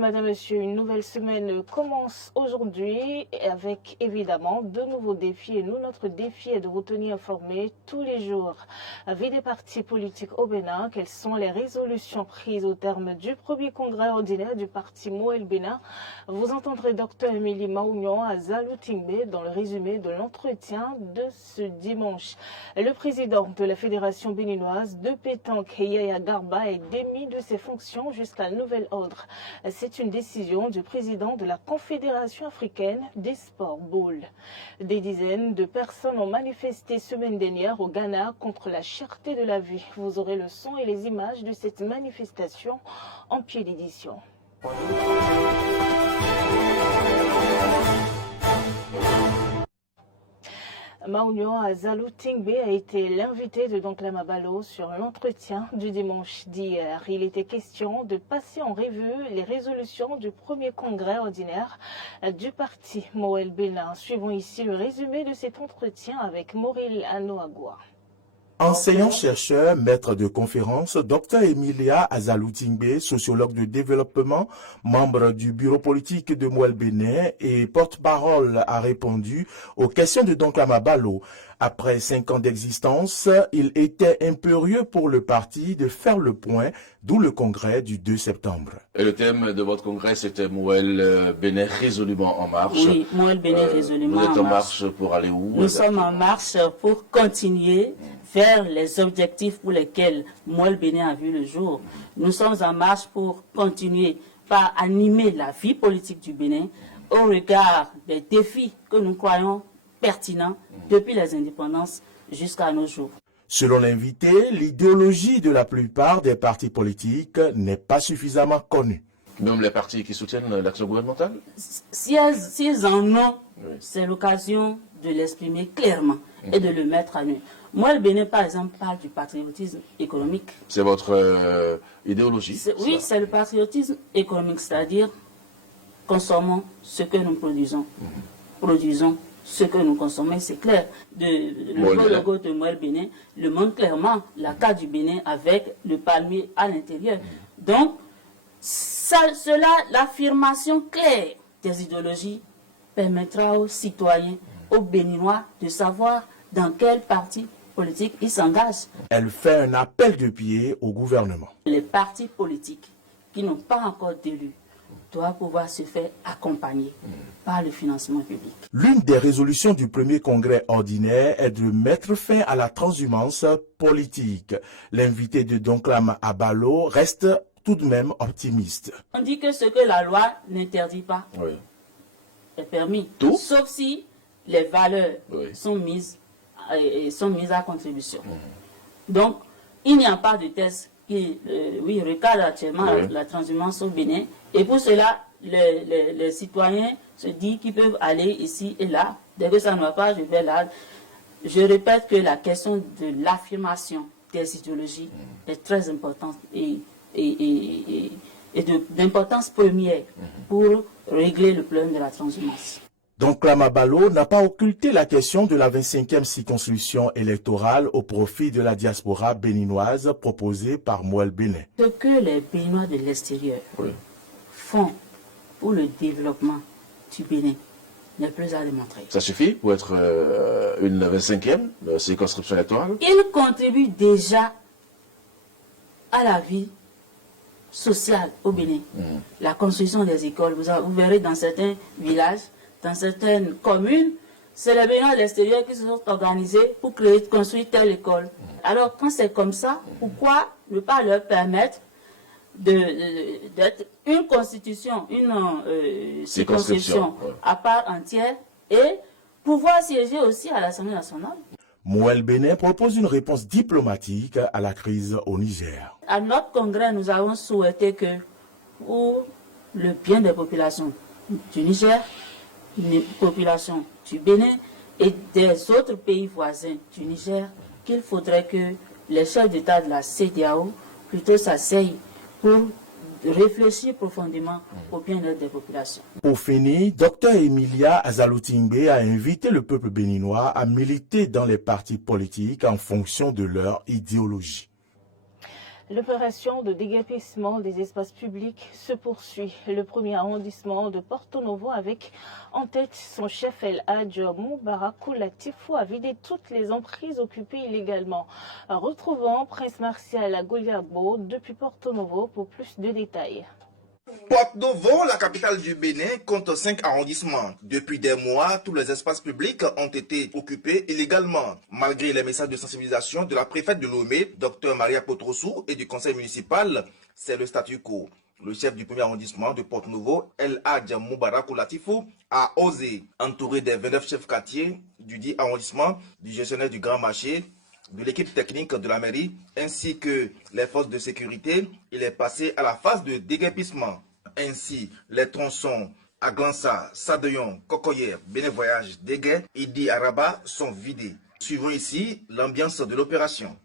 Madame, Monsieur, une nouvelle semaine commence aujourd'hui avec évidemment de nouveaux défis. Et nous, notre défi est de vous tenir informés tous les jours. Avis des partis politiques au Bénin, quelles sont les résolutions prises au terme du premier congrès ordinaire du parti Moël Bénin? Vous entendrez Dr Émilie Maounian à Zalou-Tingbe dans le résumé de l'entretien de ce dimanche. Le président de la Fédération béninoise de pétanque, Yaya Garba, est démis de ses fonctions jusqu'à nouvel ordre. C'est une décision du président de la Confédération africaine des sports ball. Des dizaines de personnes ont manifesté semaine dernière au Ghana contre la cherté de la vie. Vous aurez le son et les images de cette manifestation en pied d'édition. Maounian à Zalou-Tingbe a été l'invité de Donkla Mabalo sur l'entretien du dimanche d'hier. Il était question de passer en revue les résolutions du premier congrès ordinaire du parti Moël Bénin. Suivons ici le résumé de cet entretien avec Mauril Anoagua. Enseignant-chercheur, maître de conférence, Dr Emilia Azalou-Tingbe, sociologue de développement, membre du bureau politique de Moël Bénin et porte-parole, a répondu aux questions de Donkla Mabalo. Après 5 ans d'existence, il était impérieux pour le parti de faire le point, d'où le congrès du 2 septembre. Et le thème de votre congrès, c'était Moël Bénin résolument en marche. Oui, Moël Bénin résolument en marche. Vous êtes en marche pour aller où? Nous sommes en marche pour continuer vers les objectifs pour lesquels Moël Bénin a vu le jour. Nous sommes en marche pour continuer par animer la vie politique du Bénin au regard des défis que nous croyons pertinents depuis les indépendances jusqu'à nos jours. Selon l'invité, l'idéologie de la plupart des partis politiques n'est pas suffisamment connue. Même les partis qui soutiennent l'action gouvernementale? S'ils en ont, oui, c'est l'occasion de l'exprimer clairement et de le mettre à nu. Moi, le Bénin, par exemple, parle du patriotisme économique. C'est votre idéologie? Oui, c'est le patriotisme économique, c'est-à-dire consommons ce que nous produisons, produisons ce que nous consommons, c'est clair. Le logo de Moël Bénin le montre clairement, la carte du Bénin avec le palmier à l'intérieur. Donc, l'affirmation claire des idéologies permettra aux citoyens, aux Béninois de savoir dans quel parti politique ils s'engagent. Elle fait un appel de pied au gouvernement. Les partis politiques qui n'ont pas encore d'élus doivent pouvoir se faire accompagner par le financement public. L'une des résolutions du premier congrès ordinaire est de mettre fin à la transhumance politique. L'invité de Donkla Mabalo reste tout de même optimiste. On dit que ce que la loi n'interdit pas est permis, tout, sauf si les valeurs sont mises à contribution. Donc, il n'y a pas de texte qui recadre actuellement la transhumance au Bénin. Et pour cela, les citoyens se disent qu'ils peuvent aller ici et là. Dès que ça ne va pas, je vais là. Je répète que la question de l'affirmation des idéologies est très importante et d'importance première pour régler le problème de la transhumance. Donkla Mabalo n'a pas occulté la question de la 25e circonscription électorale au profit de la diaspora béninoise proposée par Moël Bénin. Ce que les Béninois de l'extérieur font pour le développement du Bénin n'est plus à démontrer. Ça suffit pour être une 25e circonscription électorale? Ils contribuent déjà à la vie sociale au Bénin. La construction des écoles, vous verrez dans certains villages, dans certaines communes, c'est les Béninois de l'extérieur qui se sont organisés pour construire telle école. Alors, quand c'est comme ça, pourquoi ne pas leur permettre d'être une constitution, une circonscription à part entière et pouvoir siéger aussi à l'Assemblée nationale? Moël Bénin propose une réponse diplomatique à la crise au Niger. À notre congrès, nous avons souhaité que, pour le bien des populations du Niger, les populations du Bénin et des autres pays voisins du Niger, qu'il faudrait que les chefs d'État de la CEDEAO plutôt s'asseyent pour réfléchir profondément au bien-être des populations. Pour finir, Dr Emilia Azalou-Tingbe a invité le peuple béninois à militer dans les partis politiques en fonction de leur idéologie. L'opération de déguerpissement des espaces publics se poursuit. Le premier arrondissement de Porto Novo avec en tête son chef El Hadj Moubarakou Latifou a vidé toutes les emprises occupées illégalement. Retrouvons Prince Martial Goliabo depuis Porto Novo pour plus de détails. Porto Novo, la capitale du Bénin, compte 5 arrondissements. Depuis des mois, tous les espaces publics ont été occupés illégalement. Malgré les messages de sensibilisation de la préfète de Lomé, Dr Maria Potrosou, et du conseil municipal, c'est le statu quo. Le chef du premier arrondissement de Porto Novo, El Hadj Moubarakou Latifou, a osé, entouré des 29 chefs quartiers du dit arrondissement, du gestionnaire du Grand Marché, de l'équipe technique de la mairie, ainsi que les forces de sécurité, il est passé à la phase de déguerpissement. Ainsi, les tronçons à Glansa, Sadoyon, Kokoyer, Bénévoyage, Dégué, Idi Araba sont vidés. Suivons ici l'ambiance de l'opération.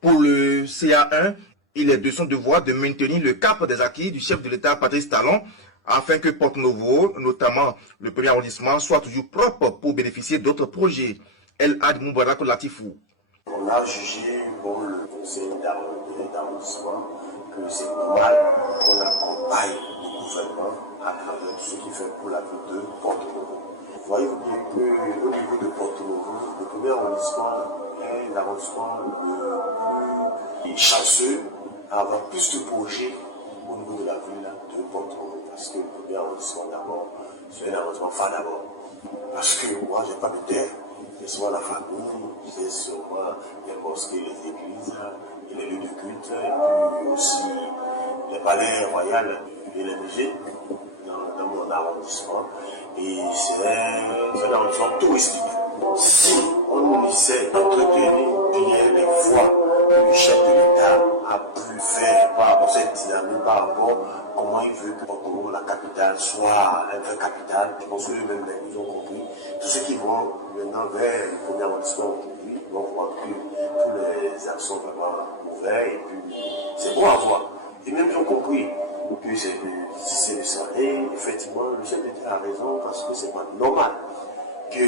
Pour le CA1, il est de son devoir de maintenir le cap des acquis du chef de l'État Patrice Talon afin que Porto Novo, notamment le premier arrondissement, soit toujours propre pour bénéficier d'autres projets. El Hadj Moubarakou Latifou. On a jugé, bon, le conseil d'arrondissement, que c'est normal qu'on accompagne le gouvernement à travers tout ce qu'il fait pour la ville de Porto Novo. Voyez-vous bien qu'au niveau de Porto Novo, le premier arrondissement est l'arrondissement le plus chanceux à avoir plus de projets au niveau de la ville de Porto Novo. Parce que le premier arrondissement d'abord, c'est un arrondissement phare d'abord. Parce que moi, je n'ai pas de terre, j'ai souvent la famille, j'ai souvent les mosquées, les églises, et les lieux de culte, et puis aussi les palais royaux et les musées dans mon arrondissement. Et c'est un arrondissement touristique. Si on essaie d'entretenir bien les voies que le chef de l'État a pu faire par rapport à cette dynamique, par rapport à comment il veut que Porto Novo, la capitale, soit une vraie capitale, je pense qu'eux-mêmes ils ont compris. Tous ceux qui vont maintenant vers le premier arrondissement aujourd'hui vont voir que tous les axes sont vraiment ouverts et puis c'est bon à voir. Et même ils ont compris que c'est ça. Et effectivement, le chef d'État a raison parce que c'est pas normal que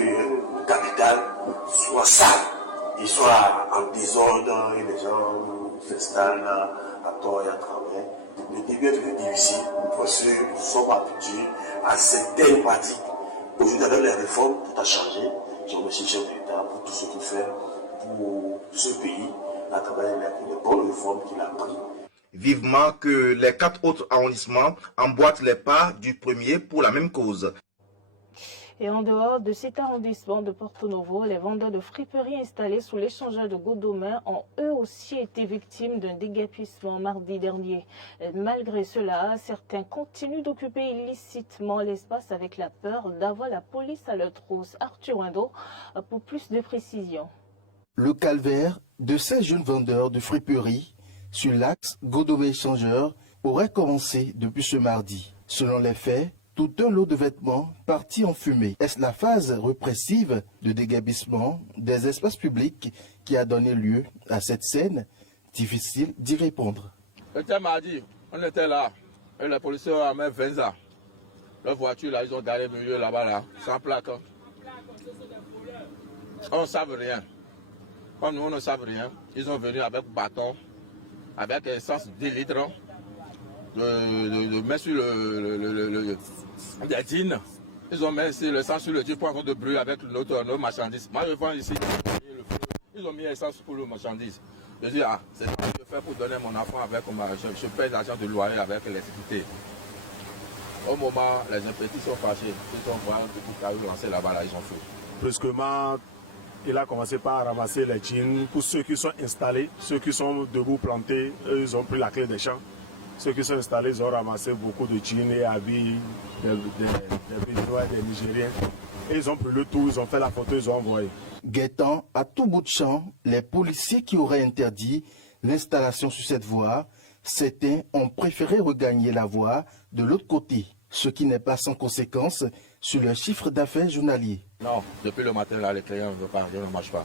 la capitale soit sale et soit en désordre et les gens s'installent à tort et à travers. Le début est très difficile parce que nous sommes habitués à certaines pratiques. Aujourd'hui, avec les réformes, tout a changé. Je remercie le chef de l'État pour tout ce qu'il fait pour ce pays à travers les bonnes réformes qu'il a prises. Vivement que les 4 autres arrondissements emboîtent les pas du premier pour la même cause. Et en dehors de cet arrondissement de Porto Novo, les vendeurs de friperies installés sous l'échangeur de Godomain ont eux aussi été victimes d'un déguerpissement mardi dernier. Malgré cela, certains continuent d'occuper illicitement l'espace avec la peur d'avoir la police à leur trousse. Arthur Wendo pour plus de précisions. Le calvaire de ces jeunes vendeurs de friperies sur l'axe Godomain-Échangeur aurait commencé depuis ce mardi. Selon les faits, tout un lot de vêtements partis en fumée. Est-ce la phase répressive de déguerpissement des espaces publics qui a donné lieu à cette scène? Difficile d'y répondre. C'était mardi, on était là, et les policiers ont amené 20 ans. Leur voiture, là, ils ont garé au milieu là-bas, là, sans plaque. On ne savait rien. Comme nous, on ne savait rien, ils sont venus avec bâton, avec essence 10 litres, de mettre sur des jeans. Ils ont mis le sang sur le jean pour avoir de bruit avec notre marchandise. Moi, je vends ici. Ils ont mis essence pour le marchandise. Je dis, ah, c'est ce que je fais pour donner mon enfant avec je paye l'argent de loyer avec l'électricité. Au moment, les impétis sont fâchés. Ils ont vraiment un petit caillou lancé là-bas, là, ils ont fait. Brusquement, il a commencé par ramasser les jeans. Pour ceux qui sont installés, ceux qui sont debout plantés, eux, ils ont pris la clé des champs. Ceux qui sont installés, ils ont ramassé beaucoup de jeans et habits des Béninois et des Nigériens. Et ils ont pris le tout, ils ont fait la photo, ils ont envoyé. Guettant à tout bout de champ les policiers qui auraient interdit l'installation sur cette voie, certains ont préféré regagner la voie de l'autre côté, ce qui n'est pas sans conséquence sur leur chiffre d'affaires journalier. Non, depuis le matin, là, les clients ne marchent pas.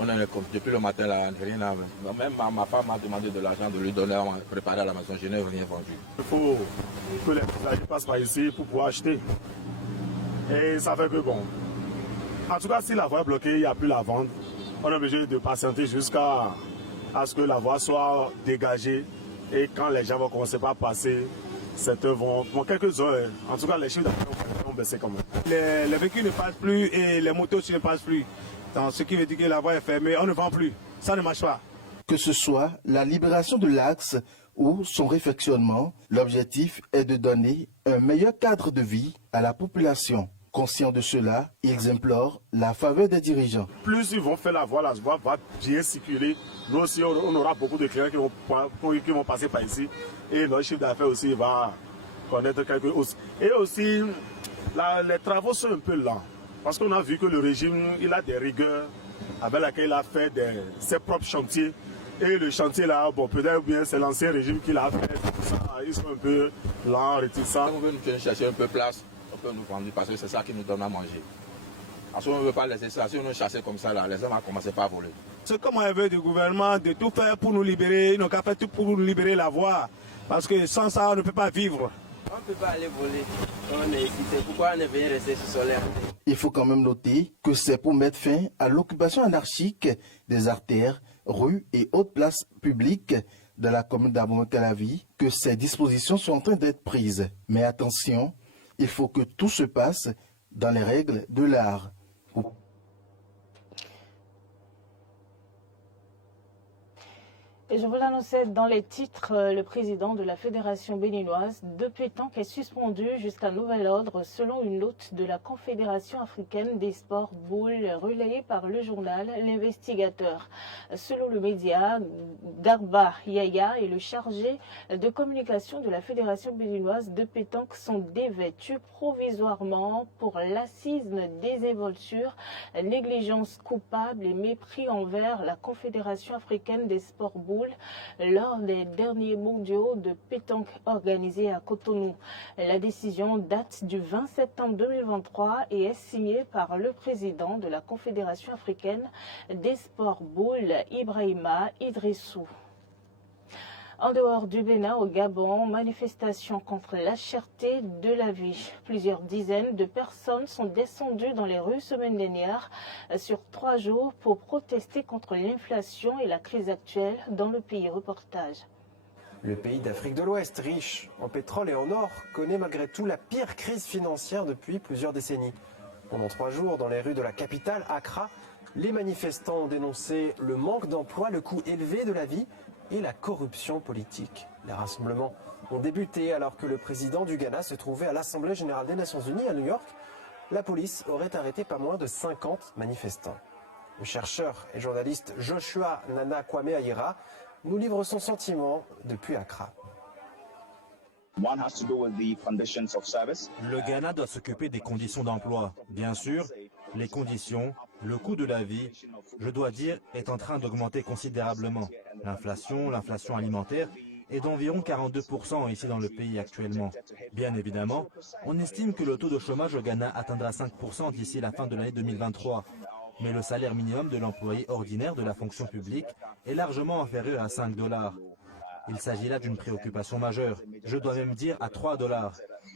On est comme depuis le matin là, rien à... Même ma femme m'a demandé de l'argent de lui donner à préparer à la maison. Je n'ai rien vendu. Il faut que les usagers passent par ici pour pouvoir acheter. Et ça fait que bon. En tout cas, si la voie est bloquée, il n'y a plus la vente. On est obligé de patienter jusqu'à ce que la voie soit dégagée. Et quand les gens vont commencer par passer, certains vont quelques heures. En tout cas, les chiffres d'affaires vont baisser quand même. Les véhicules ne passent plus et les motos aussi ne passent plus. Donc, ce qui veut dire que la voie est fermée, on ne vend plus. Ça ne marche pas. Que ce soit la libération de l'axe ou son réfectionnement, l'objectif est de donner un meilleur cadre de vie à la population. Conscients de cela, ils implorent la faveur des dirigeants. Plus ils vont faire la voie va bien circuler. Nous aussi, on aura beaucoup de clients qui vont passer par ici. Et notre chiffre d'affaires aussi va connaître quelques hausses. Et aussi, les travaux sont un peu lents. Parce qu'on a vu que le régime, il a des rigueurs avec lesquelles il a fait ses propres chantiers. Et le chantier là, bon, peut-être bien c'est l'ancien régime qui l'a fait. Ça, ils sont un peu lents, réticents. On veut nous chercher un peu de place. On peut nous vendre parce que c'est ça qui nous donne à manger. Parce qu'on ne veut pas laisser ça. Si on nous chassait comme ça, là, les hommes vont commencer par voler. C'est comme on veut du gouvernement de tout faire pour nous libérer. Ils n'ont qu'à faire tout pour nous libérer la voie. Parce que sans ça, on ne peut pas vivre. On ne peut pas aller voler. On est ici. C'est pourquoi on est venu rester sous soleil. Il faut quand même noter que c'est pour mettre fin à l'occupation anarchique des artères, rues et autres places publiques de la commune d'Abomey-Calavi que ces dispositions sont en train d'être prises. Mais attention, il faut que tout se passe dans les règles de l'art. Et je vous l'annonçais dans les titres, le président de la Fédération béninoise de pétanque est suspendu jusqu'à nouvel ordre selon une note de la Confédération africaine des sports boules relayée par le journal L'Investigateur. Selon le média, Garba Yaya et le chargé de communication de la Fédération béninoise de pétanque sont dévêtus provisoirement pour lacisme, désinvolture, négligence coupable et mépris envers la Confédération africaine des sports boules lors des derniers mondiaux de pétanque organisés à Cotonou. La décision date du 20 septembre 2023 et est signée par le président de la Confédération africaine des sports boules, Ibrahima Idrissou. En dehors du Bénin, au Gabon, manifestation contre la cherté de la vie. Plusieurs dizaines de personnes sont descendues dans les rues semaine dernière sur 3 jours pour protester contre l'inflation et la crise actuelle dans le pays. Reportage. Le pays d'Afrique de l'Ouest, riche en pétrole et en or, connaît malgré tout la pire crise financière depuis plusieurs décennies. Pendant 3 jours, dans les rues de la capitale, Accra, les manifestants ont dénoncé le manque d'emploi, le coût élevé de la vie et la corruption politique. Les rassemblements ont débuté alors que le président du Ghana se trouvait à l'Assemblée générale des Nations Unies à New York. La police aurait arrêté pas moins de 50 manifestants. Le chercheur et journaliste Joshua Nana Kwame Ayira nous livre son sentiment depuis Accra. Le Ghana doit s'occuper des conditions d'emploi. Bien sûr, les conditions, le coût de la vie, je dois dire, est en train d'augmenter considérablement. L'inflation alimentaire est d'environ 42% ici dans le pays actuellement. Bien évidemment, on estime que le taux de chômage au Ghana atteindra 5% d'ici la fin de l'année 2023. Mais le salaire minimum de l'employé ordinaire de la fonction publique est largement inférieur à 5 $. Il s'agit là d'une préoccupation majeure. Je dois même dire à 3 $.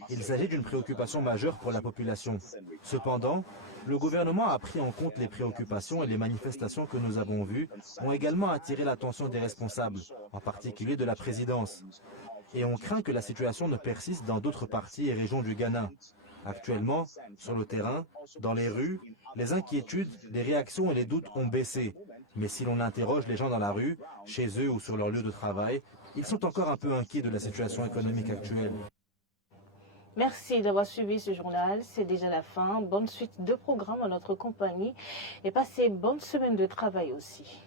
Il s'agit d'une préoccupation majeure pour la population. Cependant, le gouvernement a pris en compte les préoccupations et les manifestations que nous avons vues ont également attiré l'attention des responsables, en particulier de la présidence. Et on craint que la situation ne persiste dans d'autres parties et régions du Ghana. Actuellement, sur le terrain, dans les rues, les inquiétudes, les réactions et les doutes ont baissé. Mais si l'on interroge les gens dans la rue, chez eux ou sur leur lieu de travail, ils sont encore un peu inquiets de la situation économique actuelle. Merci d'avoir suivi ce journal. C'est déjà la fin. Bonne suite de programmes en notre compagnie et passez bonne semaine de travail aussi.